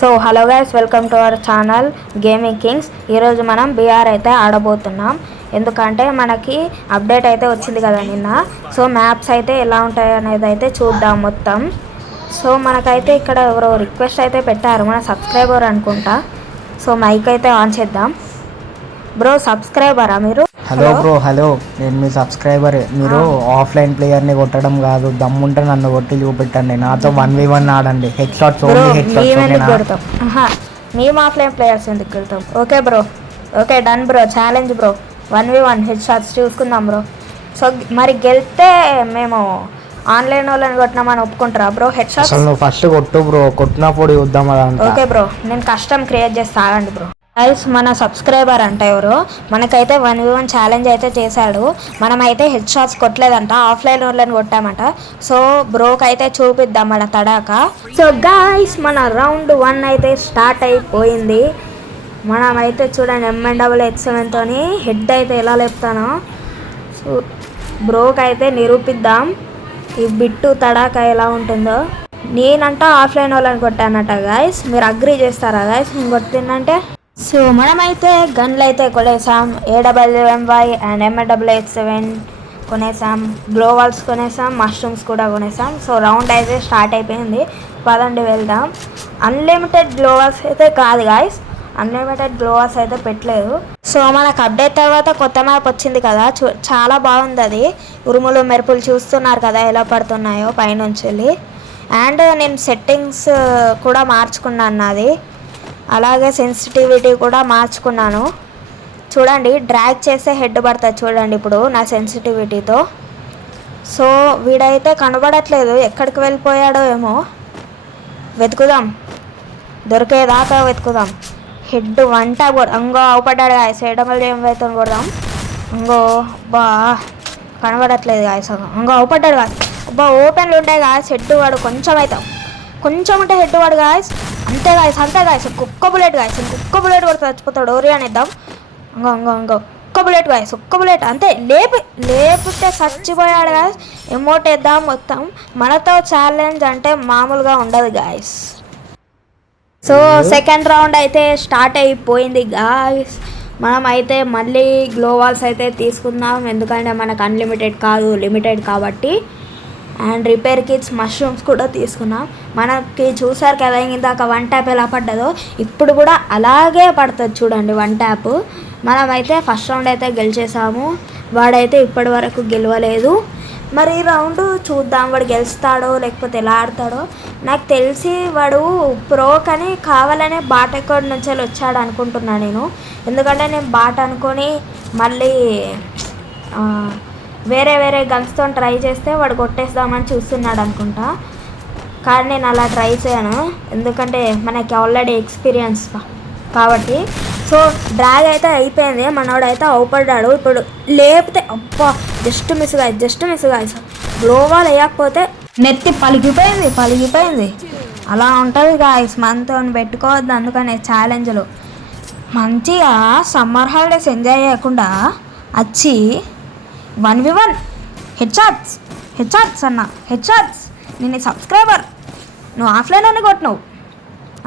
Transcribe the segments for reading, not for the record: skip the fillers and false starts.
So hello guys, welcome to our channel gaming Kings. ఈరోజు మనం BR అయితే ఆడబోతున్నాం. ఎందుకంటే మనకి అప్డేట్ అయితే వచ్చింది కదా నిన్న. సో మ్యాప్స్ అయితే ఎలా ఉంటాయి అనేది అయితే చూద్దాం మొత్తం. సో మనకైతే ఇక్కడ ఎవరో రిక్వెస్ట్ అయితే పెట్టారు, మన సబ్స్క్రైబర్ అనుకుంటా. సో మైక్ అయితే ఆన్ చేద్దాం. బ్రో సబ్స్క్రైబరా మీరు? హలో బ్రో, హలో, నేను మీ సబ్స్క్రైబర్. మీరు ఆఫ్లైన్ ప్లేయర్ని కొట్టడం కాదు, దమ్ముంటే నన్ను కొట్టి చూపెట్టండి. నాతో 1v1 ఆడండి. Head shots only head shots. మేము ఆఫ్లైన్ ప్లేయర్స్ ఎందుకు వెళ్తాం? Okay bro, okay done bro. Challenge bro, 1v1 head shots చూసుకుందాం బ్రో. సో మరి గెలిస్తే మేము ఆన్లైన్ వాళ్ళని కొట్టినామని ఒప్పుకుంటారా బ్రో? హెడ్ షాట్స్ నువ్వు ఫస్ట్ కొట్టు బ్రో, కొట్టినప్పుడు చూద్దాం అదంతా. ఓకే బ్రో, నేను కష్టం క్రియేట్ చేసి ఆగండి బ్రో. గైస్, మన సబ్స్క్రైబర్ అంట ఎవరు, మనకైతే 1v1 ఛాలెంజ్ అయితే చేశాడు. మనమైతే హెడ్ షాట్స్ కొట్టలేదంట, ఆఫ్లైన్ వాళ్ళని కొట్టామంట. సో బ్రోకి అయితే చూపిద్దాం మన తడాక. సో గైస్, మన రౌండ్ 1 అయితే స్టార్ట్ అయిపోయింది. మనమైతే చూడండి MN887 హెడ్ అయితే ఎలా లేపుతానో. సో బ్రోకి అయితే నిరూపిద్దాం ఈ బిట్టు తడాక ఎలా ఉంటుందో. నేనంట ఆఫ్లైన్ వాళ్ళని కొట్టానట గాయస్. మీరు అగ్రీ చేస్తారా గాయస్ నేను కొట్టిందంటే? సో మనమైతే గన్లు అయితే కొనేసాం. AWMY అండ్ MN887 కొనేసాం, గ్లోవాల్స్ కొనేసాం, మష్రూమ్స్ కూడా కొనేసాం. సో రౌండ్ అయితే స్టార్ట్ అయిపోయింది. పదండి వెళ్దాం. అన్లిమిటెడ్ గ్లోవాల్స్ అయితే కాదు గాయస్, అన్లిమిటెడ్ గ్లోవాల్స్ అయితే పెట్టలేదు. సో మనకు అప్డేట్ తర్వాత కొత్త మ్యాప్ వచ్చింది కదా, చాలా బాగుంది అది. ఉరుములు మెరుపులు చూస్తున్నారు కదా ఎలా పడుతున్నాయో పైనుంచి వెళ్ళి. అండ్ నేను సెట్టింగ్స్ కూడా మార్చుకున్నాను నాది, అలాగే సెన్సిటివిటీ కూడా మార్చుకున్నాను. చూడండి, డ్రాగ్ చేస్తే హెడ్ పడుతుంది చూడండి ఇప్పుడు నా సెన్సిటివిటీతో. సో వీడైతే కనబడట్లేదు, ఎక్కడికి వెళ్ళిపోయాడో ఏమో. వెతుకుదాం, దొరికేదాకా వెతుకుదాం. హెడ్ వంట అంగో అవపడ్డాడు గాయస్. AWMYతో కొడదాం. అంగో బా కనబడట్లేదు గాయస్. అంగో అవపడ్డాడు గాయస్. అబ్బా ఓపెన్లు ఉంటాయి గాయస్. హెడ్ వాడు కొంచెం ఉంటే హెడ్ వాడు గాయస్. అంతే గాయస్. ఒక్క బుల్లెట్ గాయస్, ఒక్క బుల్లెట్ కూడా చచ్చిపోతాడు. ఓరి అనేద్దాం. అంగో ఒక్క బుల్లెట్ అంతే. లేపితే చచ్చిపోయాడు గాయస్. ఎమోట్ వేద్దాం మొత్తం. మనతో ఛాలెంజ్ అంటే మామూలుగా ఉండదు గాయస్. సో సెకండ్ రౌండ్ అయితే స్టార్ట్ అయిపోయింది గాయస్. మనం అయితే మళ్ళీ గ్లోవాల్స్ అయితే తీసుకుందాం, ఎందుకంటే మనకు అన్లిమిటెడ్ కాదు, లిమిటెడ్ కాబట్టి. అండ్ రిపేర్ కిట్స్, మష్రూమ్స్ కూడా తీసుకున్నాం. మనకి చూసారు కదా ఇందాక 1 ట్యాప్ ఎలా పడ్డదో, ఇప్పుడు కూడా అలాగే పడుతుంది చూడండి 1 ట్యాప్. మనమైతే ఫస్ట్ రౌండ్ అయితే గెలిచేసాము, వాడైతే ఇప్పటి వరకు గెలవలేదు. మరి ఈ రౌండ్ చూద్దాం వాడు గెలుస్తాడో లేకపోతే ఎలా ఆడతాడో. నాకు తెలిసి వాడు ప్రో కానీ కావాలనే బాట్ ఎక్కడి నుంచి వచ్చాడు అనుకుంటున్నాను నేను, ఎందుకంటే నేను బాట్ అనుకొని మళ్ళీ వేరే గన్స్తో ట్రై చేస్తే వాడు కొట్టేద్దామని చూస్తున్నాడు అనుకుంటా. కానీ నేను అలా ట్రై చేయను, ఎందుకంటే మనకి ఆల్రెడీ ఎక్స్పీరియన్స్ కాబట్టి. సో డ్రాగ్ అయితే అయిపోయింది, మనోడైతే అవపడ్డాడు. ఇప్పుడు లేపితే అబ్బా జస్ట్ మిస్ గాయస్. గ్లోవాల్ వేయకపోతే నెత్తి పలిగిపోయింది. అలా ఉంటుంది గాయస్, మనతో పెట్టుకోవద్దు. అందుకనే ఛాలెంజ్లు మంచిగా సమ్మర్ హాలిడేస్ ఎంజాయ్ చేయకుండా వచ్చి 1v1 హెడ్ షాట్స్ అన్న హెడ్ షాట్స్. నేను సబ్స్క్రైబర్, నువ్వు ఆఫ్లైన్ అని కొట్టినావు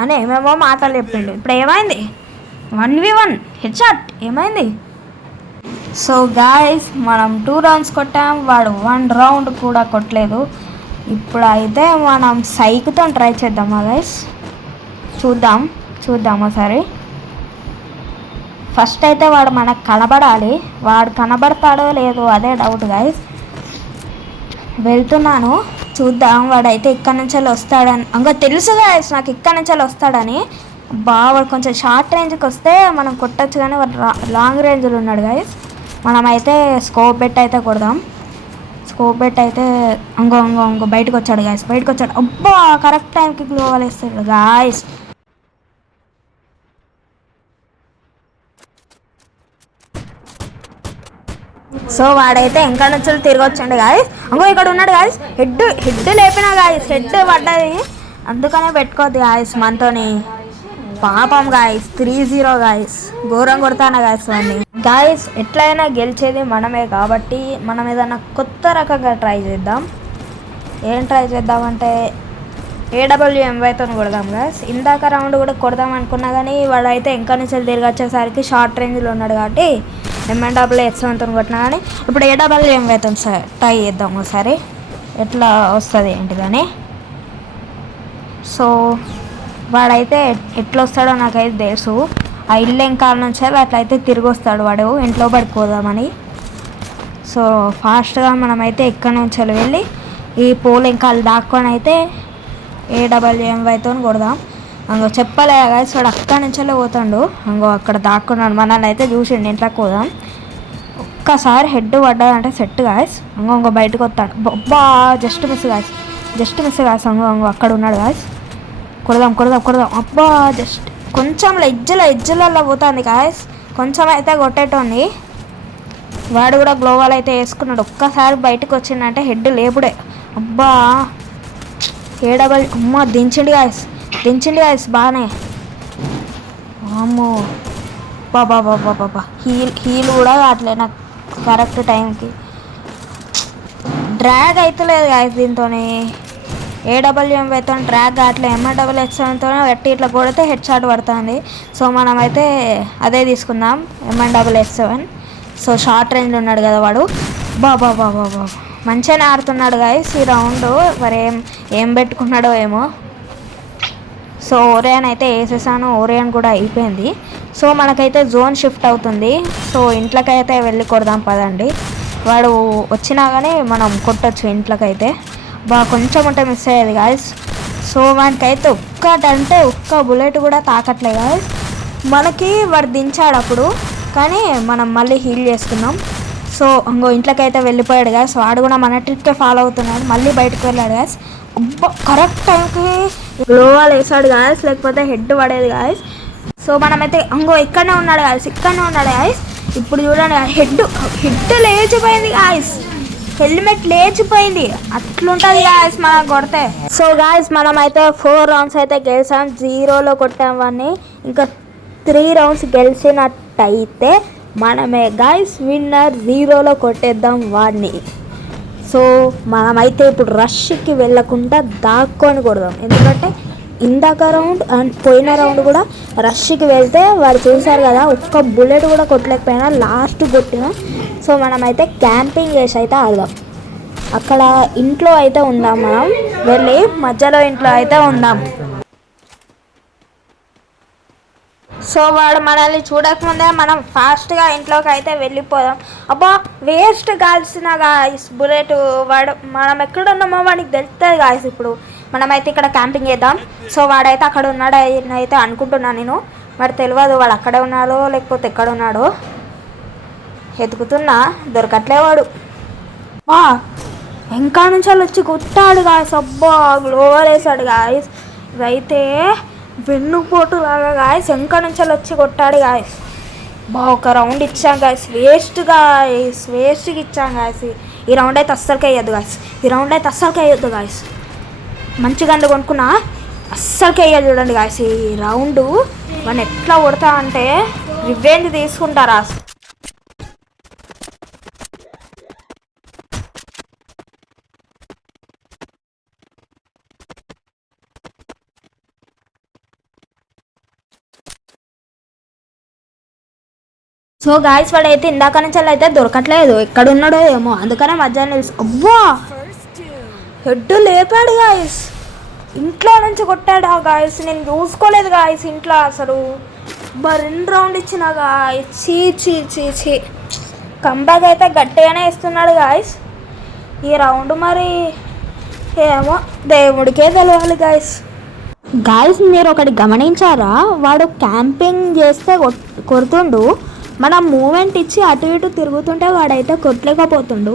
అని ఏమేమో మాటలు చెప్పిండు. ఇప్పుడు ఏమైంది? 1v1 హెడ్ షాట్ ఏమైంది? సో గాయస్, మనం 2 రౌండ్స్ కొట్టాం, వాడు 1 రౌండ్ కూడా కొట్టలేదు. ఇప్పుడు అయితే మనం సైక్తో ట్రై చేద్దామా గైస్? చూద్దాం ఒకసారి. ఫస్ట్ అయితే వాడు మనకు కనబడాలి, వాడు కనబడతాడో లేదో అదే డౌట్ గైస్. వెళ్తున్నాను, చూద్దాం. వాడైతే ఇక్కడ నుంచి వస్తాడని అంగా తెలుసు గైస్ నాకు, ఇక్కడ నుంచి వస్తాడని. వాడు కొంచెం షార్ట్ రేంజ్కి వస్తే మనం కొట్టచ్చు, కానీ వాడు లాంగ్ రేంజ్లో ఉన్నాడు గైస్. మనమైతే స్కోప్ బెట్ అయితే కొడదాం. స్కోప్ బెట్ అయితే అంగో బయటకు వచ్చాడు గాయస్, అబ్బా కరెక్ట్ టైంకి గ్లోవాల్ వేస్తాడు గాయస్. సో వాడైతే ఇంకా నుంచి తిరిగి వచ్చండి గాయస్. ఇక్కడ ఉన్నాడు గాయస్. హెడ్ లేపినా గాయస్, హెడ్ పడ్డది. అందుకనే పెట్టుకోద్ది గాయస్ మనతోని. పాపం గాయస్ 3-0 గాయస్, ఘోరం కొడతాను గాయస్ వాడిని. గాయస్ ఎట్లయినా గెలిచేది మనమే కాబట్టి మనం ఏదైనా కొత్త రకంగా ట్రై చేద్దాం. ఏం ట్రై చేద్దామంటే AWMYతో కొడదాం గాయస్. ఇందాక రౌండ్ కూడా కొడదాం అనుకున్నా కానీ వాడైతే ఇంకా నుంచి తిరిగి వచ్చేసరికి షార్ట్ రేంజ్లో ఉన్నాడు కాబట్టి MNWX7తో కొట్టినా కానీ ఇప్పుడు AWMYతో ట్రై చేద్దాం ఒకసారి ఎట్లా వస్తుంది ఏంటిదని. సో వాడైతే ఎట్లా వస్తాడో నాకైతే తెలుసు. ఆ ఇల్లు ఎంకాల నుంచి అట్లయితే తిరిగి వస్తాడు వాడు ఇంట్లో పడిపోదామని. సో ఫాస్ట్గా మనమైతే ఎక్కడి నుంచి వెళ్ళి ఈ పోల్ ఎంకాలు దాక్కొని అయితే AWMYతో కొడదాం. అంగో చెప్పలే గాయస్ వాడు అక్కడి నుంచే పోతాడు. అంగో అక్కడ దాక్కున్నాడు, మనల్ని అయితే చూసిండు. ఇంట్లోకి పోదాం. ఒక్కసారి హెడ్ పడ్డదంటే సెట్ గాయస్. అంగో బయటకు వస్తాడు. అబ్బా జస్ట్ మిస్ గాయస్. అంగో అక్కడ ఉన్నాడు గాయస్. కొడదాం. అబ్బా జస్ట్ కొంచెం ఎడ్జ్లలో పోతుంది గాయస్. కొంచెం అయితే కొట్టేటోంది. వాడు కూడా గ్లోవాల్ అయితే వేసుకున్నాడు. ఒక్కసారి బయటకు వచ్చిందంటే హెడ్ లేపుడే. అబ్బా అమ్మ దించిండు గాయస్ బాగానే. అమ్మో బాబా హీల్ కూడా అట్లే నాకు కరెక్ట్ టైంకి డ్రాగ్ అవుతలేదు గాయస్. దీంతో AWMYతో డ్రాగ్ అట్లా MNWX7తో పెట్టి ఇట్లా కొడితే హెడ్ షాట్ పడుతుంది. సో మనమైతే అదే తీసుకుందాం MNWX7. సో షార్ట్ రేంజ్లో ఉన్నాడు కదా వాడు. బాబా మంచిగానే ఆడుతున్నాడు గాయస్ ఈ రౌండ్. మరి ఏం పెట్టుకున్నాడో ఏమో. సో ఓరియాన్ అయితే వేసేసాను. ఓరియాన్ కూడా అయిపోయింది. సో మనకైతే జోన్ షిఫ్ట్ అవుతుంది. సో ఇంట్లోకైతే వెళ్ళి కొడదాం పదండి. వాడు వచ్చినా కానీ మనం కొట్టచ్చు ఇంట్లోకైతే. కొంచెం ఉంటే మిస్ అయ్యేది గాయస్. సో వానికైతే ఒక్క బుల్లెట్ కూడా తాకట్లే గాయస్. మనకి వాడు దించాడు అప్పుడు, కానీ మనం మళ్ళీ హీల్ చేసుకున్నాం. సో ఇంకో ఇంట్లోకైతే వెళ్ళిపోయాడు గాయస్. వాడు కూడా మన ట్రిక్కే ఫాలో అవుతున్నాడు. మళ్ళీ బయటకు వెళ్ళాడు గాయస్. కరెక్ట్ టైంకి గ్లోవాల్ వేసాడు గాయస్, లేకపోతే హెడ్ పడేది గాయస్. సో మనమైతే ఇక్కడనే ఉన్నాడు గాయస్. ఇప్పుడు చూడండి హెడ్ లేచిపోయింది గాయస్. హెల్మెట్ లేచిపోయింది. అట్లుంటుంది గాయస్ మనం కొడితే. సో గాయస్ మనమైతే 4 రౌండ్స్ అయితే గెలిచాం. 0లో కొట్టాం వాడిని. ఇంకా 3 రౌండ్స్ గెలిచినట్టయితే మనమే గాయస్ విన్నర్. 0లో కొట్టేద్దాం వాడిని. సో మనమైతే ఇప్పుడు రష్కి వెళ్ళకుండా దాక్కొని కొడదాం. ఎందుకంటే ఇందాక రౌండ్ అండ్ పోయిన రౌండ్ కూడా రష్కి వెళ్తే వాడు చూసారు కదా, ఒక్క బుల్లెట్ కూడా కొట్టలేకపోయినా లాస్ట్ కొట్టిన. సో మనమైతే క్యాంపింగ్ చేసి అయితే ఆడదాం. అక్కడ ఇంట్లో అయితే ఉందాం. మనం వెళ్ళి మధ్యలో ఇంట్లో అయితే ఉందాం. సో వాడు మనల్ని చూడకముందే మనం ఫాస్ట్గా ఇంట్లోకి అయితే వెళ్ళిపోదాం. అబ్బా వేస్ట్ కాల్సిన గాయస్ బుల్లెట్. వాడు మనం ఎక్కడ ఉన్నామో వాడికి తెలుస్తుంది గాయస్. ఇప్పుడు మనమైతే ఇక్కడ క్యాంపింగ్ చేద్దాం. సో వాడైతే అక్కడ ఉన్నాడు అయితే అనుకుంటున్నాను నేను. వాడు తెలియదు వాడు అక్కడే ఉన్నాడో లేకపోతే ఎక్కడ ఉన్నాడో. ఎతుకుతున్నా దొరకట్లే వాడు. ఇంకా నుంచి వచ్చి కొట్టాడు గాయస్. అబ్బా గ్లోవల్ వేసాడు గాయస్. ఇదైతే వెన్నుపోటు లాగా గాయస్. వెనక నుంచి వచ్చి కొట్టాడు గాయస్. ఒక రౌండ్ ఇచ్చాం గాయస్. వేస్ట్గా ఇచ్చాం గాయస్. ఈ రౌండ్ అయితే అస్సలకే వేయద్దు గాయస్. మంచి గంట కొనుక్కున్నా అస్సలకే వేయదు చూడండి గాయస్. ఈ రౌండ్ మనం ఎట్లా కొడతా అంటే రివెంజ్ తీసుకుంటారా. సో గాయస్ వాడైతే ఇందాక నుంచి అయితే దొరకట్లేదు. ఎక్కడ ఉన్నాడో ఏమో, అందుకనే మధ్యాహ్నం తెలుసు. అబ్బా హెడ్ లేపాడు గాయస్. ఇంట్లో నుంచి కొట్టాడు ఆ గాయస్. నేను చూసుకోలేదు గాయస్ ఇంట్లో అసలు. 2 రౌండ్ ఇచ్చిన గాయస్. చీ కంబ్యాక్ అయితే గట్టిగానే ఇస్తున్నాడు గాయస్. ఈ రౌండ్ మరి ఏమో దేవుడికే తెలియాలి గాయస్. మీరు ఒకటి గమనించారా, వాడు క్యాంపింగ్ చేస్తే కొడుతుండు. మనం మూమెంట్ ఇచ్చి అటు ఇటు తిరుగుతుంటే వాడైతే కొట్టలేకపోతుండు.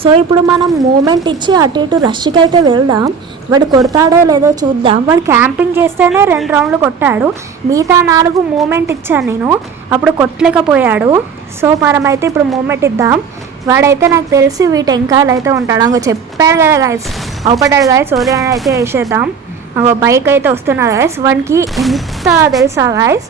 సో ఇప్పుడు మనం మూమెంట్ ఇచ్చి అటు ఇటు రష్కి అయితే వెళ్దాం. వాడు కొడతాడో లేదో చూద్దాం. వాడు క్యాంపింగ్ చేస్తేనే 2 రౌండ్లు కొట్టాడు. మిగతా 4 మూమెంట్ ఇచ్చాను నేను, అప్పుడు కొట్టలేకపోయాడు. సో మనమైతే ఇప్పుడు మూమెంట్ ఇద్దాం. వాడైతే నాకు తెలిసి వీటి వెంకాలు అయితే ఉంటాడు. చెప్పాడు కదా గాయస్, అవపడ్డాడు గాయస్. ఓరియాన్ అయితే వేసేద్దాం. బైక్ అయితే వస్తున్నాడు గాయస్. వానికి ఎంత తెలుసా గాయస్,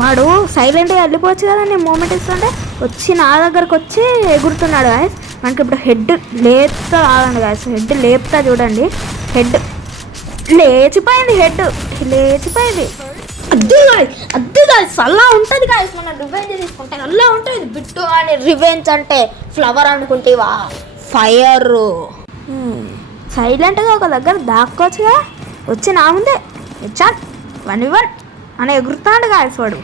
వాడు సైలెంట్గా వెళ్ళిపోవచ్చు కదా నేను మూమెంట్ ఇస్తుంటే, వచ్చి నా దగ్గరకు వచ్చి ఎగురుతున్నాడు గాయస్. మనకి ఇప్పుడు హెడ్ లేపుతా ఆగండి గాయస్. హెడ్ లేపుతా చూడండి. లేచిపోయింది హెడ్, లేచిపోయింది. అద్దు గాయస్ అలా ఉంటుంది గాయస్. మనం రివెంజ్ తీసుకుంటే అలా ఉంటుంది బిట్టు అని. రివెంజ్ అంటే ఫ్లవర్ అనుకుంటేవా, ఫైర్. సైలెంట్గా ఒక దగ్గర దాక్కోవచ్చుగా. వచ్చి నా ముందే వచ్చా 1v1 అని ఎగురుతాడు గాయస్ వాడు.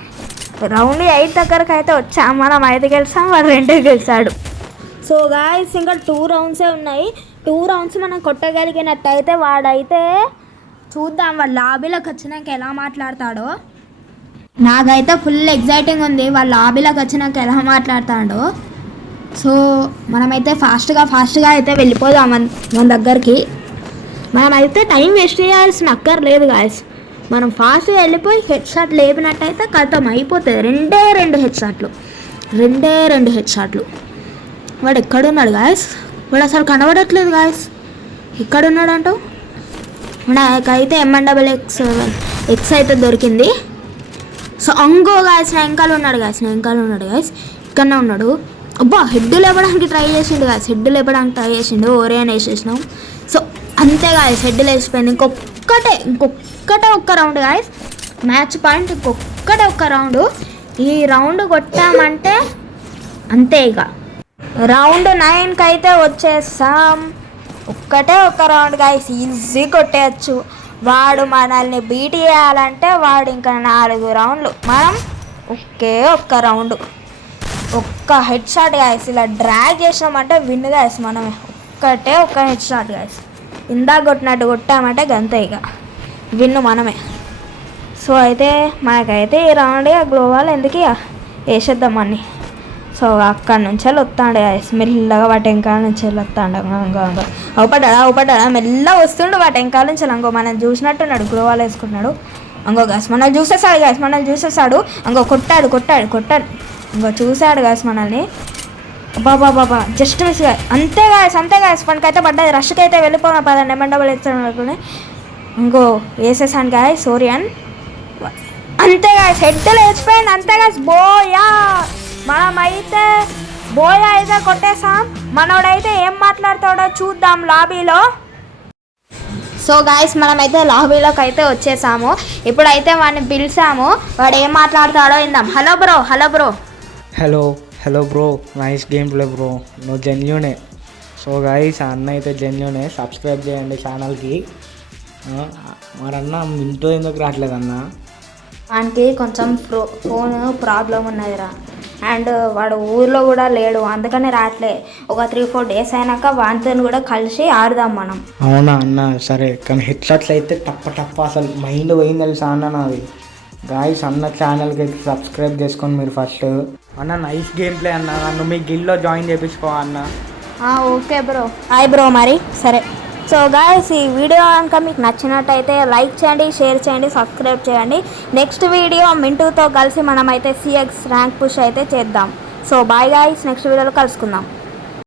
రౌండ్ 8 దగ్గరకు అయితే వచ్చాం. మనం 5 గెలిచాం, వాడు 2 గెలిచాడు. సో గాయస్ ఇంకా 2 రౌండ్సే ఉన్నాయి. 2 రౌండ్స్ మనం కొట్టగలిగినట్టయితే వాడైతే చూద్దాం వాళ్ళ లాబీలోకి వచ్చినాక ఎలా మాట్లాడతాడో. నాకైతే ఫుల్ ఎగ్జైటింగ్ ఉంది వాళ్ళ లాబీలోకి వచ్చినాక ఎలా మాట్లాడతాడో. సో మనమైతే ఫాస్ట్గా అయితే వెళ్ళిపోదాం మన దగ్గరికి. మనమైతే టైం వేస్ట్ చేయాల్సిన అక్కర్లేదు గాయస్. మనం ఫాస్ట్గా వెళ్ళిపోయి హెడ్ షాట్ లేపినట్టయితే కథం అయిపోతుంది. 2 హెడ్ షాట్లు. వాడు ఎక్కడున్నాడు గాయస్? వాడు అసలు కనబడట్లేదు గాయస్. ఎక్కడున్నాడు నాకైతే M&XX అయితే దొరికింది. సో అంగో గాయస్ నా వెనకాల ఉన్నాడు గాయస్. ఇక్కడనే ఉన్నాడు. అబ్బా హెడ్ లేపడానికి ట్రై చేసిండు. ఓరే అని వేసేసినాం. సో అంతే గాయస్, హెడ్ లేచిపోయింది. ఇంకొక్కటే ఒక్క రౌండ్ గాయస్, మ్యాచ్ పాయింట్. ఒక్క రౌండ్. ఈ రౌండ్ కొట్టామంటే అంతే. ఇక రౌండ్ 9కి అయితే వచ్చేసాం. ఒక్క రౌండ్ గాయస్, ఈజీ కొట్టేయచ్చు. వాడు మనల్ని బీట్ చేయాలంటే వాడు ఇంకా 4 రౌండ్లు, మనం ఒక్క రౌండ్. ఒక్క హెడ్ షాట్ గాయస్. ఇలా డ్రాగ్ చేసినామంటే విన్ గాయస్ మనమే. ఒక్క హెడ్ షాట్ గాయస్. ఇందాక కొట్టినట్టు కొట్టామంటే గంతే, ఇక విన్ను మనమే. సో అయితే మనకైతే ఈ రౌండ్ గ్లోవాల్ ఎందుకు ఇక వేసేద్దాం అన్ని. సో అక్కడి నుంచి వస్తాడు గాయస్ మెల్లగా. వాటి వెంకాల నుంచి వస్తాడు. అవుపడ్డా మెల్లగా వస్తుండు వాటి వెంకాల నుంచి. అంగో మనం చూసినట్టున్నాడు, గ్లోవాల్ వేసుకున్నాడు. అంగో గాయస్ మనల్ని చూసేసాడు. అంగో కొట్టాడు. ఇంకో చూశాడు గాయస్ మనల్ని. బాబా జస్ట్ మిస్ గా. అంతే గాయస్ మనకైతే పడ్డది. రష్కి అయితే వెళ్ళిపోయినా పదండి. M&XX ఇంకో వేసేసాను గాయస్ సోరియన్. అంతే గాయస్ హెడ్ లేచిపోయింది. అంతే గాయస్ బోయా. మనమైతే బోయా అయితే కొట్టేసాం. మనోడైతే ఏం మాట్లాడతాడో చూద్దాం లాబీలో. సో గాయస్ మనమైతే లాబీలోకి అయితే వచ్చేసాము. ఇప్పుడైతే వాడిని పిలిచాము, వాడు ఏం మాట్లాడతాడో విందాం. Hello bro. Hello bro, nice game play bro, నువ్వు జెన్యూనే. సో గాయస్ అన్న అయితే జెన్యూనే. సబ్స్క్రైబ్ చేయండి ఛానల్కి. మరన్న ఇంట్లో ఎందుకు రావట్లేదు అన్న? వానికి కొంచెం ఫోన్ ప్రాబ్లం ఉన్నదిరా. అండ్ వాడు ఊర్లో కూడా లేడు, అందుకనే రావట్లే. ఒక 3-4 డేస్ అయినాక వాటితో కూడా కలిసి ఆడదాం మనం. అవునా అన్న? సరే, కానీ హెడ్ షాట్స్ అయితే టప్ప అసలు మైండ్ పోయింది తెలుసా అన్న నాది. గాయస్ అన్న ఛానల్కి అయితే సబ్స్క్రైబ్ చేసుకోండి మీరు ఫస్ట్. అన్న నైస్ గేమ్ ప్లే అన్న. నన్ను మీ గిల్లో జాయిన్ చేయించుకో అన్న. Okay bro. Hi bro. మరి సరే. సో గాయస్ ఈ వీడియో కనుక మీకు నచ్చినట్టయితే లైక్ చేయండి, షేర్ చేయండి, సబ్స్క్రైబ్ చేయండి. నెక్స్ట్ వీడియో మింటూతో కలిసి మనమైతే CX ర్యాంక్ పుష్ అయితే చేద్దాం. సో బాయ్ గాయస్, నెక్స్ట్ వీడియోలో కలుసుకుందాం.